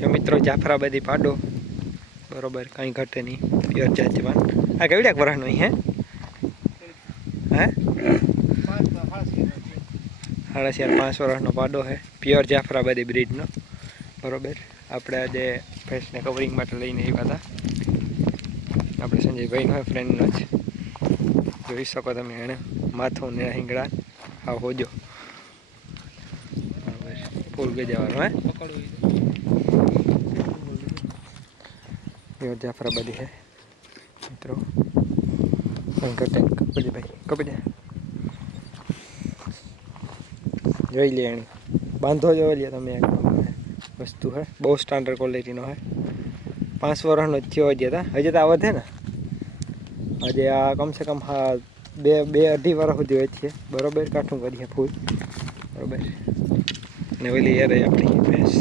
જો મિત્રો જાફરાબાદી પાડો બરોબર, કંઈ ઘટે નહીં, પ્યોર જાજવાન. આ કેવડ્યાક વરસનો હે? હે 4.5 વર્ષનો પાડો છે, પ્યોર જાફરાબાદી બ્રીડનો બરોબર. આપણે આજે ફેસને કવરિંગ માટે લઈને આવ્યા હતા. આપણે સંજયભાઈનો હોય, ફ્રેન્ડનો જ. જોઈ શકો તમે, એણે માથું ને હિંગડા હા હોજો બરોબર, ફૂલ ગજાવાળો હે પ્યોર જાફરાબાદી છે મિત્રો. કપડે જોઈ લે, એની બાંધો જોઈ લે તમે. એક વસ્તુ હે, બહુ સ્ટાન્ડર્ડ ક્વોલિટીનો હે. 5 વર્ષનો જ થયો હજી હતા, હજી તો આ વધે ને. હજી આ કમસે કમ હા 2-2.5 વર્ષ સુધી હોય છે બરોબર. કાઠું કરીએ ફૂલ બરોબર. ને ઓલી યાર આપણી ભેંસ